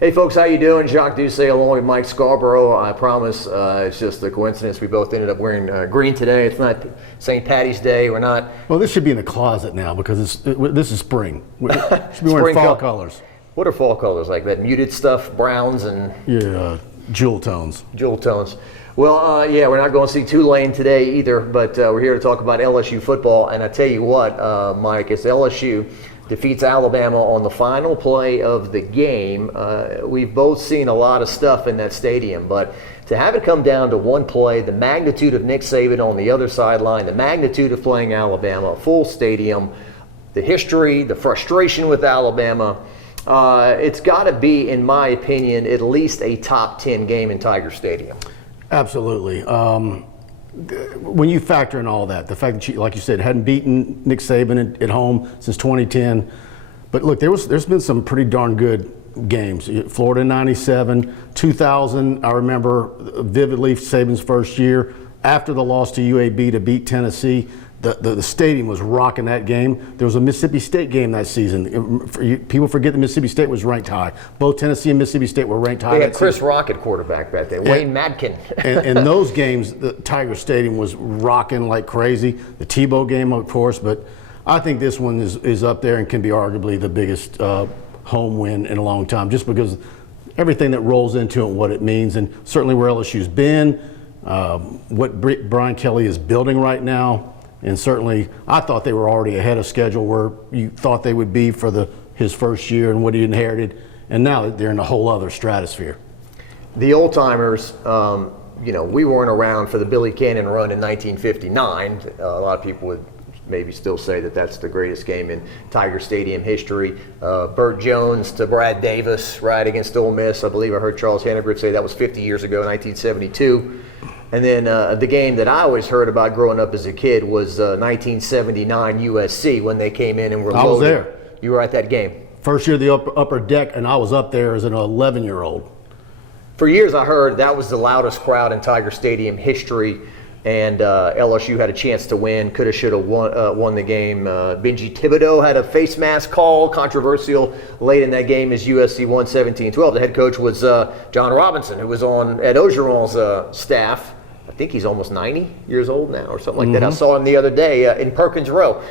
Hey folks, how you doing? Jacques Doucet along with Mike Scarborough. I promise it's just a coincidence we both ended up wearing green today. It's not St. Patty's Day. We're not. Well, this should be in the closet now because this is spring. We should be wearing fall colors. What are fall colors? Like that muted stuff, browns and jewel tones. Jewel tones. Well, yeah, we're not going to see Tulane today either, but we're here to talk about LSU football. And I tell you what, Mike, it's LSU defeats Alabama on the final play of the game. We've both seen a lot of stuff in that stadium, but to have it come down to one play, the magnitude of Nick Saban on the other sideline, the magnitude of playing Alabama, full stadium, the history, the frustration with Alabama, it's got to be, in my opinion, at least a top 10 game in Tiger Stadium. Absolutely. When you factor in all that, the fact that, like you said, hadn't beaten Nick Saban at home since 2010. But look, there's been some pretty darn good games. Florida in 97, 2000, I remember vividly Saban's first year. After the loss to UAB to beat Tennessee, the stadium was rocking that game. There was a Mississippi State game that season. People forget that Mississippi State was ranked high. Both Tennessee and Mississippi State were ranked high. They had Chris Rock at quarterback back then, Wayne Madkin. and those games, the Tiger Stadium was rocking like crazy. The Tebow game, of course, but I think this one is up there and can be arguably the biggest home win in a long time, just because everything that rolls into it, what it means, and certainly where LSU's been, what Brian Kelly is building right now. And certainly, I thought they were already ahead of schedule where you thought they would be for his first year and what he inherited. And now they're in a whole other stratosphere. The old timers, we weren't around for the Billy Cannon run in 1959. A lot of people would maybe still say that that's the greatest game in Tiger Stadium history. Burt Jones to Brad Davis, right, against Ole Miss. I believe I heard Charles Hannegriff say that was 50 years ago, 1972. And then the game that I always heard about growing up as a kid was 1979 USC when they came in and were loaded. I was there. You were at that game. First year of the upper deck, and I was up there as an 11-year-old. For years I heard that was the loudest crowd in Tiger Stadium history, and LSU had a chance to win, could have, should have won the game. Benji Thibodeau had a face mask call, controversial late in that game as USC won 17-12. The head coach was John Robinson, who was on Ed Ogeron's staff. I think he's almost 90 years old now or something like that. I saw him the other day in Perkins Row.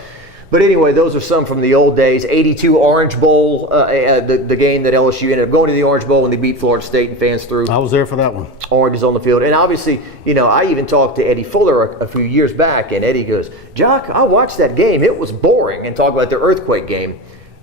But anyway, those are some from the old days. 82 Orange Bowl, the game that LSU ended up going to the Orange Bowl when they beat Florida State and fans threw. I was there for that one. Oranges on the field. And obviously, I even talked to Eddie Fuller a few years back, and Eddie goes, "Jock, I watched that game. It was boring." And talk about the earthquake game.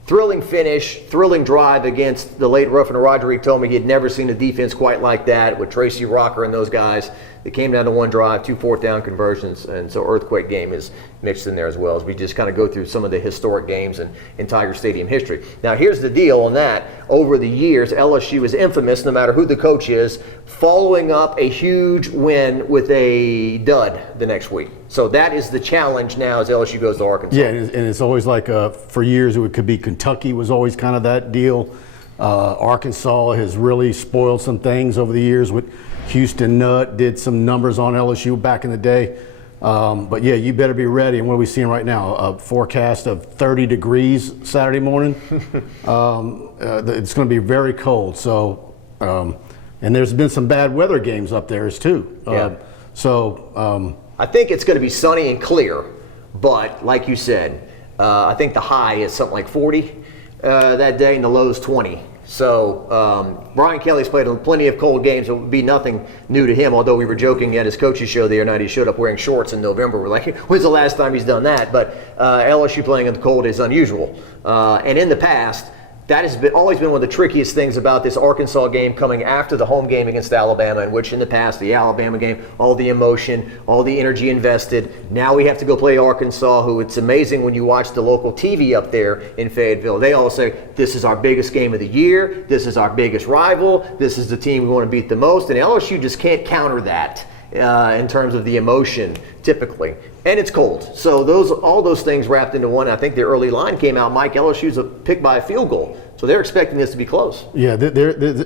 Thrilling finish, thrilling drive against the late Ruffin Roderick. Told me he had never seen a defense quite like that with Tracy Rocker and those guys. It came down to one drive, 2 fourth-down conversions, and so earthquake game is mixed in there as well as we just kind of go through some of the historic games in Tiger Stadium history. Now, here's the deal on that. Over the years, LSU is infamous, no matter who the coach is, following up a huge win with a dud the next week. So that is the challenge now as LSU goes to Arkansas. Yeah, and it's always like for years it could be Kentucky was always kind of that deal. Arkansas has really spoiled some things over the years with Houston Nutt, did some numbers on LSU back in the day. But yeah, you better be ready. And what are we seeing right now? A forecast of 30 degrees Saturday morning. It's going to be very cold. So, and there's been some bad weather games up there too. I think it's going to be sunny and clear, but like you said, I think the high is something like 40 that day and the low is 20. So Brian Kelly's played plenty of cold games. It would be nothing new to him, although we were joking at his coach's show the other night. He showed up wearing shorts in November. We're like, when's the last time he's done that? But LSU playing in the cold is unusual. And in the past, that has always been one of the trickiest things about this Arkansas game coming after the home game against Alabama, in which in the past, the Alabama game, all the emotion, all the energy invested. Now we have to go play Arkansas, who it's amazing when you watch the local TV up there in Fayetteville. They all say, this is our biggest game of the year. This is our biggest rival. This is the team we want to beat the most. And LSU just can't counter that in terms of the emotion, typically. And it's cold. So all those things wrapped into one. I think the early line came out, Mike, LSU's a pick by a field goal. So they're expecting this to be close. Yeah,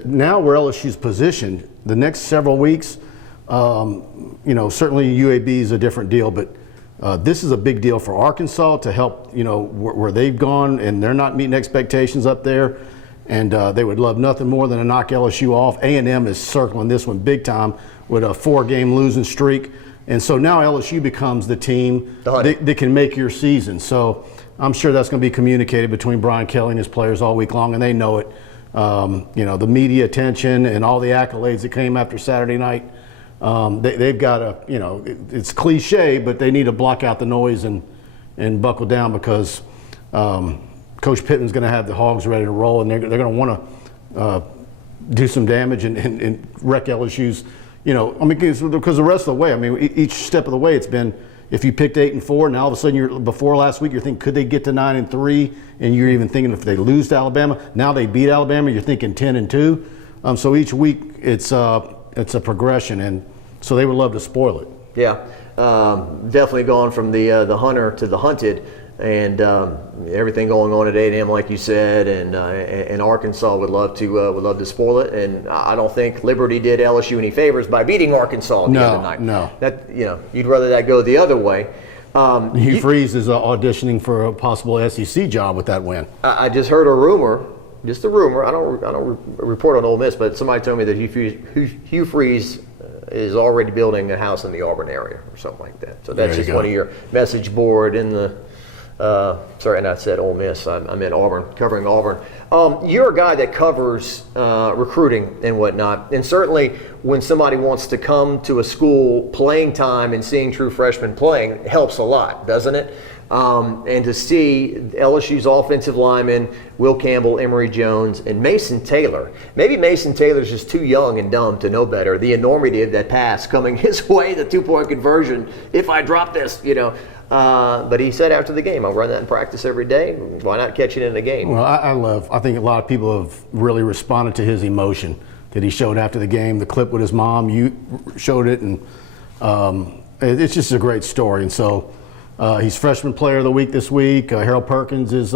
now where LSU's positioned, the next several weeks, certainly UAB is a different deal, but this is a big deal for Arkansas to help, where they've gone and they're not meeting expectations up there. and they would love nothing more than to knock LSU off. A&M is circling this one big time with a 4-game losing streak. And so now LSU becomes the team that can make your season. So I'm sure that's going to be communicated between Brian Kelly and his players all week long, and they know it. You know, the media attention and all the accolades that came after Saturday night, they've got to, you know, it's cliche, but they need to block out the noise and buckle down, because Coach Pittman's going to have the Hogs ready to roll, and they're going to want to do some damage and wreck LSU's. You know, I mean, because the rest of the way, I mean, each step of the way, it's been, if you picked 8-4, now all of a sudden before last week, you're thinking, could they get to 9-3? And you're even thinking if they lose to Alabama, now they beat Alabama, you're thinking 10-2. So each week it's a progression, and so they would love to spoil it. Yeah, definitely gone from the hunter to the hunted. And everything going on at 8 a.m., like you said, and Arkansas would love to spoil it. And I don't think Liberty did LSU any favors by beating Arkansas the other night. No, that, you know, you'd rather that go the other way. Hugh Freeze is auditioning for a possible SEC job with that win. I just heard a rumor, just a rumor. I don't report on Ole Miss, but somebody told me that Hugh Freeze is already building a house in the Auburn area or something like that. So that's just one of your message board in the. Sorry, and I said Ole Miss. I'm in Auburn, covering Auburn. You're a guy that covers recruiting and whatnot, and certainly when somebody wants to come to a school, playing time and seeing true freshmen playing helps a lot, doesn't it? And to see LSU's offensive linemen, Will Campbell, Emory Jones, and Mason Taylor. Maybe Mason Taylor's just too young and dumb to know better. The enormity of that pass coming his way, the 2-point conversion. If I drop this, you know. But he said after the game, I'll run that in practice every day. Why not catch it in the game? Well, I think a lot of people have really responded to his emotion that he showed after the game. The clip with his mom, you showed it, and it's just a great story. And so he's freshman player of the week this week. Harold Perkins is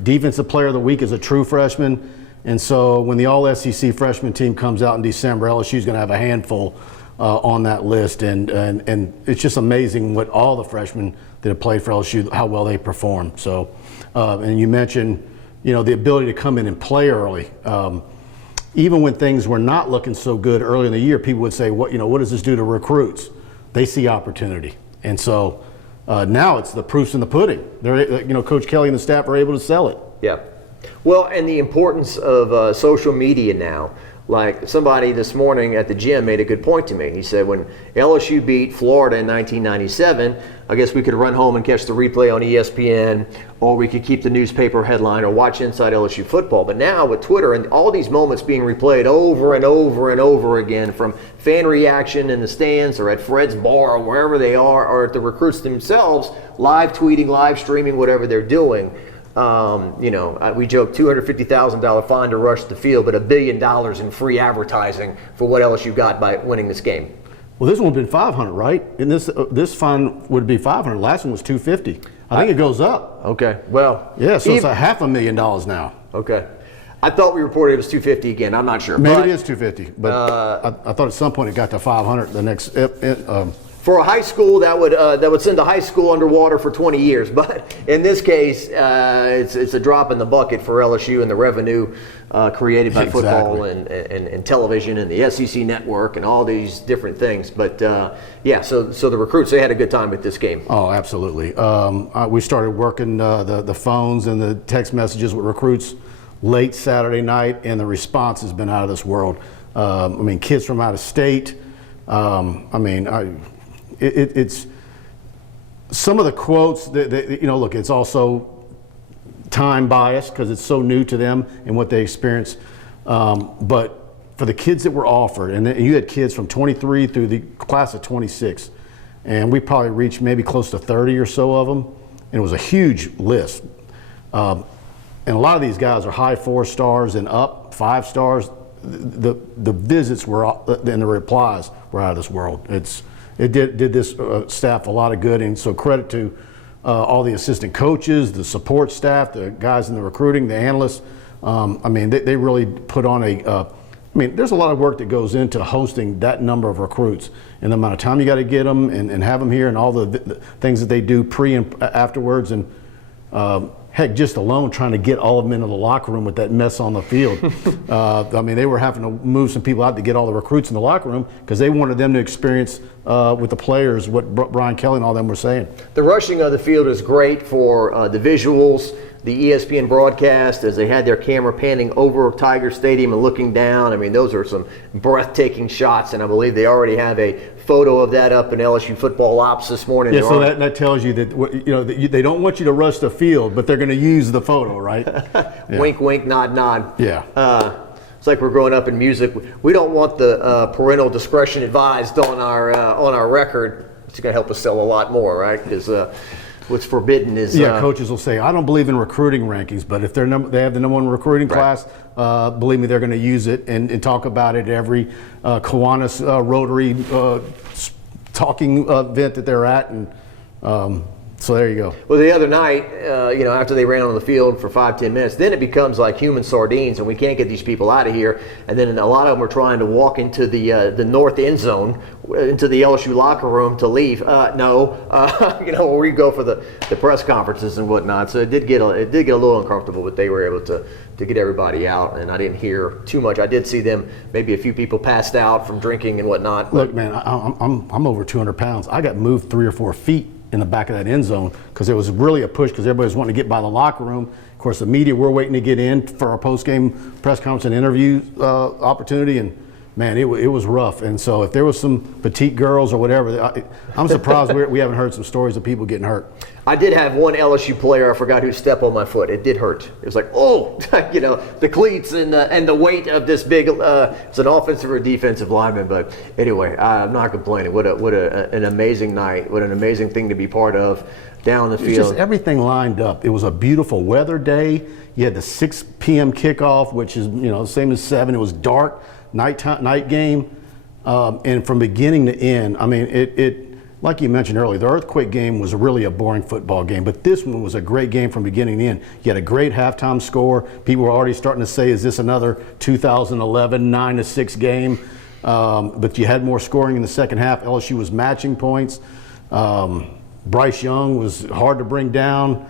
defensive player of the week as a true freshman. And so when the all-SEC freshman team comes out in December, LSU's going to have a handful on that list. And it's just amazing what all the freshmen that have played for LSU, how well they perform. So, and you mentioned, you know, the ability to come in and play early. Even when things were not looking so good early in the year, people would say, what does this do to recruits? They see opportunity. And so now it's the proof's in the pudding. Coach Kelly and the staff are able to sell it. Yeah. Well, and the importance of social media now. Like somebody this morning at the gym made a good point to me. He said when LSU beat Florida in 1997, I guess we could run home and catch the replay on ESPN, or we could keep the newspaper headline or watch Inside LSU Football. But now with Twitter and all these moments being replayed over and over and over again, from fan reaction in the stands or at Fred's bar or wherever they are, or at the recruits themselves, live tweeting, live streaming, whatever they're doing. We joke $250,000 fine to rush the field, but $1 billion in free advertising for what LSU got by winning this game. Well, this one would have been $500, right? And this fine would be $500. Last one was $250. I think it goes up. Okay. Well, yeah. So it's $500,000 now. Okay. I thought we reported it was $250 again. I'm not sure. Maybe it is $250, but I thought at some point it got to $500. The next. For a high school that would send a high school underwater for 20 years, but in this case, it's a drop in the bucket for LSU and the revenue created by football and television and the SEC network and all these different things. But so the recruits, they had a good time with this game. Oh, absolutely. We started working the phones and the text messages with recruits late Saturday night, and the response has been out of this world. Kids from out of state. It's some of the quotes that look, it's also time bias because it's so new to them and what they experience. But for the kids that were offered, and you had kids from 23 through the class of 26, and we probably reached maybe close to 30 or so of them, and it was a huge list. And a lot of these guys are high 4 stars and up, 5 stars. The visits were and the replies were out of this world. It did this staff a lot of good, and so credit to all the assistant coaches, the support staff, the guys in the recruiting, the analysts. They really put on there's a lot of work that goes into hosting that number of recruits, and the amount of time you got to get them and have them here, and all the things that they do pre and afterwards. And heck, just alone trying to get all of them into the locker room with that mess on the field. I mean, they were having to move some people out to get all the recruits in the locker room because they wanted them to experience with the players what Brian Kelly and all them were saying. The rushing of the field is great for the visuals, the ESPN broadcast as they had their camera panning over Tiger Stadium and looking down. I mean, those are some breathtaking shots, and I believe they already have a photo of that up in LSU Football Ops this morning. Yeah, so that tells you that they don't want you to rush the field, but they're going to use the photo, right? Yeah. Wink, wink, nod, nod. Yeah. It's like we're growing up in music. We don't want the parental discretion advised on our record. It's going to help us sell a lot more, right? Because what's forbidden is coaches will say, I don't believe in recruiting rankings, but if they have the number 1 recruiting class, believe me, they're going to use it and talk about it at every Kiwanis Rotary talking event that they're at, and so there you go. Well, the other night, after they ran on the field for 5-10 minutes, then it becomes like human sardines, and we can't get these people out of here. And then a lot of them are trying to walk into the north end zone, into the LSU locker room to leave. Where we go for the press conferences and whatnot. So it did get a little uncomfortable, but they were able to get everybody out, and I didn't hear too much. I did see them, maybe a few people passed out from drinking and whatnot. Look, man, I'm over 200 pounds. I got moved 3 or 4 feet in the back of that end zone because there was really a push because everybody was wanting to get by the locker room. Of course, the media were waiting to get in for our post-game press conference and interview opportunity, and man, it was rough. And so if there was some petite girls or whatever, I'm surprised we haven't heard some stories of people getting hurt. I did have one LSU player, I forgot who, stepped on my foot. It did hurt. It was like, oh, the cleats and the weight of this big, it's an offensive or defensive lineman. But anyway, I'm not complaining. What an amazing night. What an amazing thing to be part of down the field. It's just everything lined up. It was a beautiful weather day. You had the 6 p.m. kickoff, which is, the same as 7. It was dark, night game. And from beginning to end, I mean, it like you mentioned earlier, the Earthquake game was really a boring football game, but this one was a great game from beginning to end. You had a great halftime score. People were already starting to say, is this another 2011 9-6 game? But you had more scoring in the second half. LSU was matching points. Bryce Young was hard to bring down.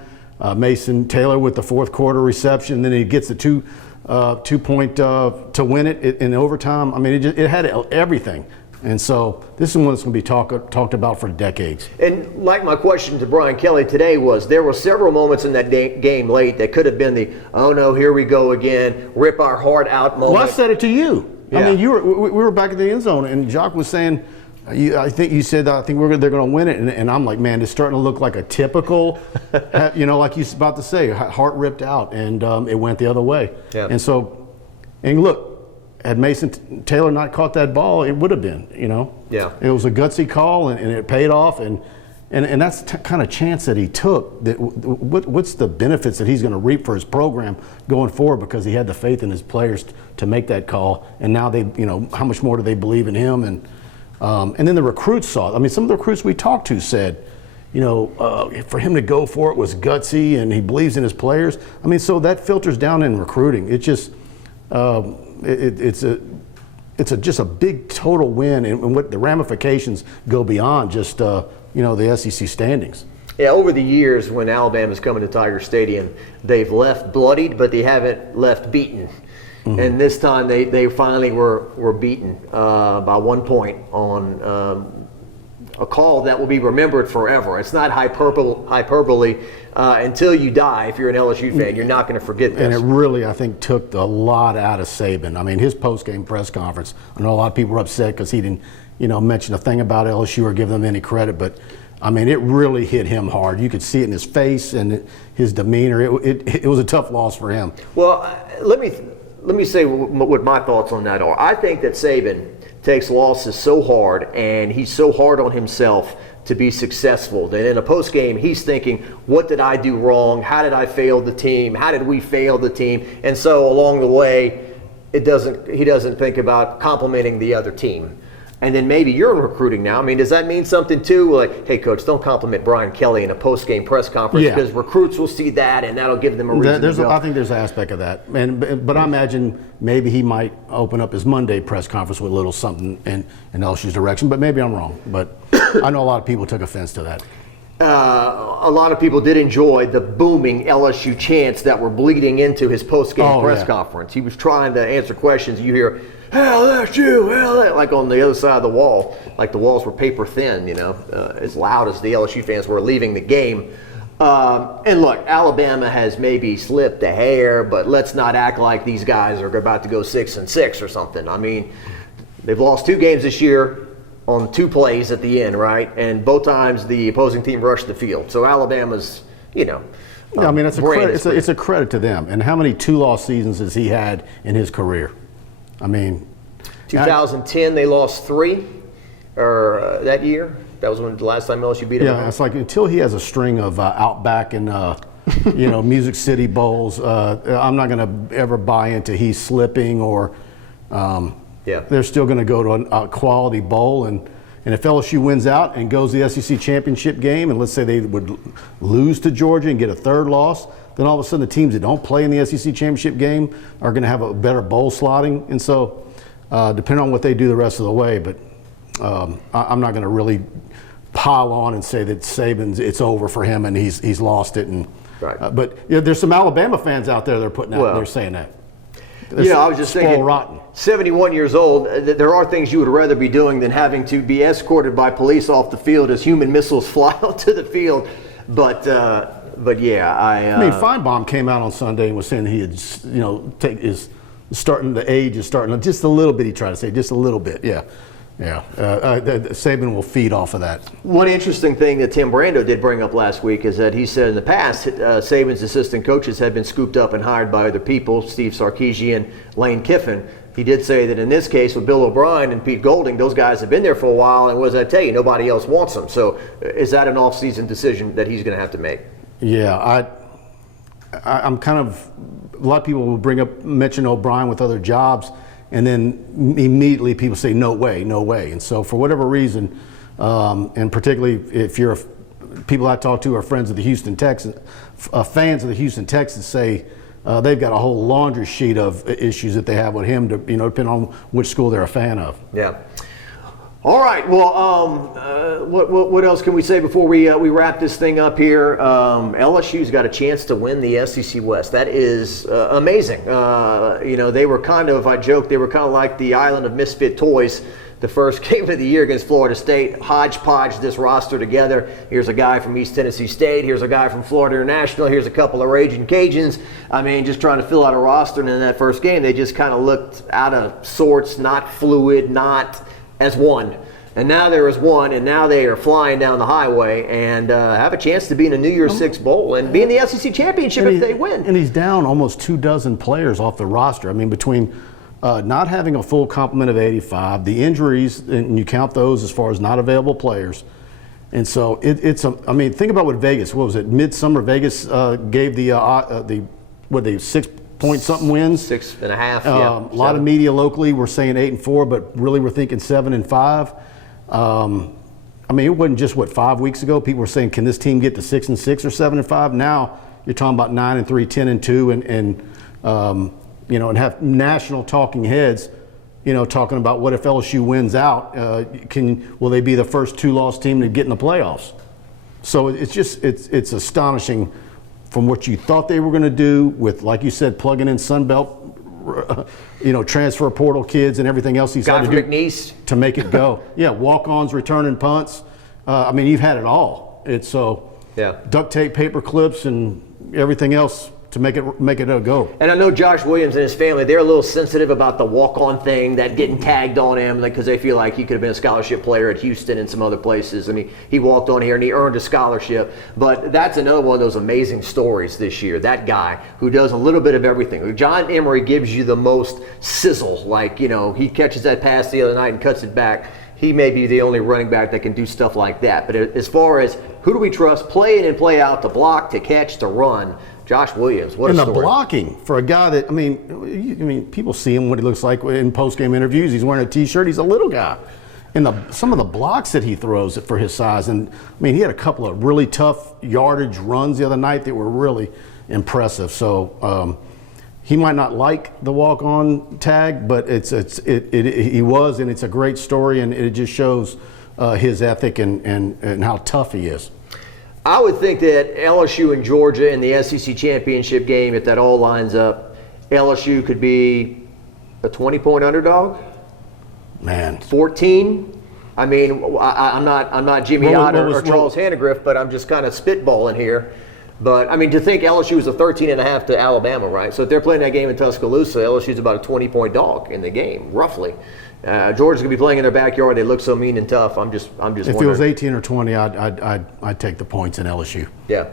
Mason Taylor with the fourth quarter reception. Then he gets the two-point to win it in overtime. I mean, it had everything. And so this is one that's going to be talked about for decades. And like my question to Brian Kelly today was, there were several moments in that game late that could have been the, oh no, here we go again, rip our heart out moment. Well, I said it to you. Yeah. I mean, we were back at the end zone, and Jacques was saying, I think you said, I think they're going to win it. And I'm like, man, it's starting to look like a typical, like you was about to say, heart ripped out, and it went the other way. Yeah. And so, and look, had Mason Taylor not caught that ball, it would have been, Yeah. It was a gutsy call, and it paid off, and that's the kind of chance that he took. That what's the benefits that he's going to reap for his program going forward, because he had the faith in his players to make that call, and now they, how much more do they believe in him? And then the recruits saw it. I mean, some of the recruits we talked to said, for him to go for it was gutsy, and he believes in his players. I mean, so that filters down in recruiting. It just it's just a big total win, and what the ramifications go beyond just the SEC standings. Yeah, over the years when Alabama's coming to Tiger Stadium, they've left bloodied, but they haven't left beaten. Mm-hmm. And this time they finally were beaten by 1 point on a call that will be remembered forever. It's not hyperbole. Until you die, if you're an LSU fan, you're not going to forget this. And it really, I think, took a lot out of Saban. I mean, his post-game press conference, I know a lot of people were upset because he didn't, mention a thing about LSU or give them any credit, but I mean, it really hit him hard. You could see it in his face and his demeanor. It was a tough loss for him. Well, let me say what my thoughts on that are. I think that Saban takes losses so hard, and he's so hard on himself to be successful, that in a post game he's thinking, what did I do wrong? How did I fail the team? How did we fail the team? And so along the way, he doesn't think about complimenting the other team. And then maybe you're in recruiting now. I mean, does that mean something too? Like, hey, coach, don't compliment Brian Kelly in a post-game press conference, because recruits will see that, and that'll give them a reason to go. I think there's an aspect of that. But I imagine maybe he might open up his Monday press conference with a little something in LSU's direction. But maybe I'm wrong. But I know a lot of people took offense to that. a lot of people did enjoy the booming LSU chants that were bleeding into his post-game press conference. He was trying to answer questions. You hear, LSU, hell, like on the other side of the wall, like the walls were paper thin, as loud as the LSU fans were leaving the game. And look, Alabama has maybe slipped a hair, but let's not act like these guys are about to go 6-6 or something. I mean, they've lost 2 games this year on 2 plays at the end, right? And both times the opposing team rushed the field. So Alabama's, I mean, it's a credit to them. And how many 2-loss seasons has he had in his career? I mean, 2010 they lost 3, or that year. That was when the last time LSU beat him. Yeah, it's like until he has a string of Outback and Music City Bowls, I'm not going to ever buy into he's slipping or. They're still going to go to a quality bowl, and if LSU wins out and goes to the SEC championship game, and let's say they would lose to Georgia and get a 3rd loss, then all of a sudden the teams that don't play in the SEC championship game are going to have a better bowl slotting, and so depending on what they do the rest of the way, but I'm not going to really pile on and say that Saban's it's over for him and he's lost it, and but there's some Alabama fans out there that are putting out they're saying that. I was just thinking, rotten. 71 years old, there are things you would rather be doing than having to be escorted by police off the field as human missiles fly onto the field. But yeah, I mean, Feinbaum came out on Sunday and was saying he had, the age is starting just a little bit. He tried to say just a little bit. Yeah. Saban will feed off of that. One interesting thing that Tim Brando did bring up last week is that he said in the past Saban's assistant coaches had been scooped up and hired by other people, Steve Sarkisian, Lane Kiffin. He did say that in this case with Bill O'Brien and Pete Golding, those guys have been there for a while, and what does that tell you? Nobody else wants them. So is that an off-season decision that he's going to have to make? Yeah, I'm kind of, a lot of people will mention O'Brien with other jobs, and then immediately people say, no way, no way. And so for whatever reason, and particularly if people I talk to are friends of the Houston Texans, fans of the Houston Texans say they've got a whole laundry sheet of issues that they have with him, depending on which school they're a fan of. Yeah. All right. Well, what else can we say before we wrap this thing up here? LSU's got a chance to win the SEC West. That is amazing. They were kind of, I joke, they were kind of like the island of misfit toys. The first game of the year against Florida State, hodgepodge this roster together. Here's a guy from East Tennessee State. Here's a guy from Florida International. Here's a couple of Raging Cajuns. I mean, just trying to fill out a roster. And in that first game, they just kind of looked out of sorts, not fluid, not as one. And now there is one, and now they are flying down the highway and have a chance to be in a New Year's Six bowl and be in the SEC championship if they win. And he's down almost 24 players off the roster. I mean, between not having a full complement of 85, the injuries, and you count those as far as not available players. And so I mean, think about what Vegas, what was it, midsummer Vegas gave the 6-point-something wins? 6.5, A lot of media locally were saying 8-4, but really we're thinking 7-5. I mean, it wasn't just 5 weeks ago. People were saying, can this team get to 6-6 or 7-5? Now you're talking about 9-3, 10-2, and and have national talking heads, talking about what if LSU wins out? Will they be the first 2-loss team to get in the playoffs? So it's astonishing from what you thought they were going to do with, like you said, plugging in Sunbelt, transfer portal kids and everything else he's had to do McNeese to make it go. Yeah, walk-ons, returning punts. I mean, you've had it all. Duct tape, paper clips, and everything else to make it a go. And I know Josh Williams and his family, they're a little sensitive about the walk-on thing, that getting tagged on him, because they feel like he could have been a scholarship player at Houston and some other places. I mean, he walked on here and he earned a scholarship. But that's another one of those amazing stories this year. That guy who does a little bit of everything. John Emery gives you the most sizzle. He catches that pass the other night and cuts it back. He may be the only running back that can do stuff like that. But as far as who do we trust, play in and play out, to block, to catch, to run, Josh Williams, what a story. And the blocking for a guy that, I mean, people see him what he looks like in post-game interviews. He's wearing a T-shirt. He's a little guy. And some of the blocks that he throws for his size. And, I mean, he had a couple of really tough yardage runs the other night that were really impressive. So he might not like the walk-on tag, but he was, and it's a great story, and it just shows his ethic and how tough he is. I would think that LSU and Georgia in the SEC championship game, if that all lines up, LSU could be a 20-point underdog. Man, 14. I mean, I'm not Jimmy Ott or Charles Hannegriff, but I'm just kind of spitballing here. But I mean, to think LSU was a 13.5 to Alabama, right? So if they're playing that game in Tuscaloosa, LSU's about a 20-point dog in the game, roughly. Georgia's gonna be playing in their backyard. They look so mean and tough. I'm just. If wondering. it was 18 or 20, I'd take the points in LSU. Yeah,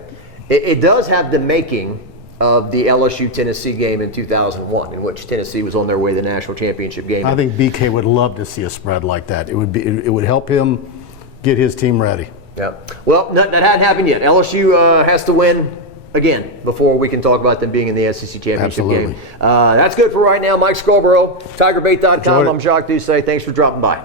it does have the making of the LSU-Tennessee game in 2001, in which Tennessee was on their way to the national championship game. I think BK would love to see a spread like that. It would help him get his team ready. Yeah. Well, that hadn't happened yet. LSU has to win again before we can talk about them being in the SEC championship game. That's good for right now. Mike Scarborough, TigerBait.com. I'm Jacques Doucet. Thanks for dropping by.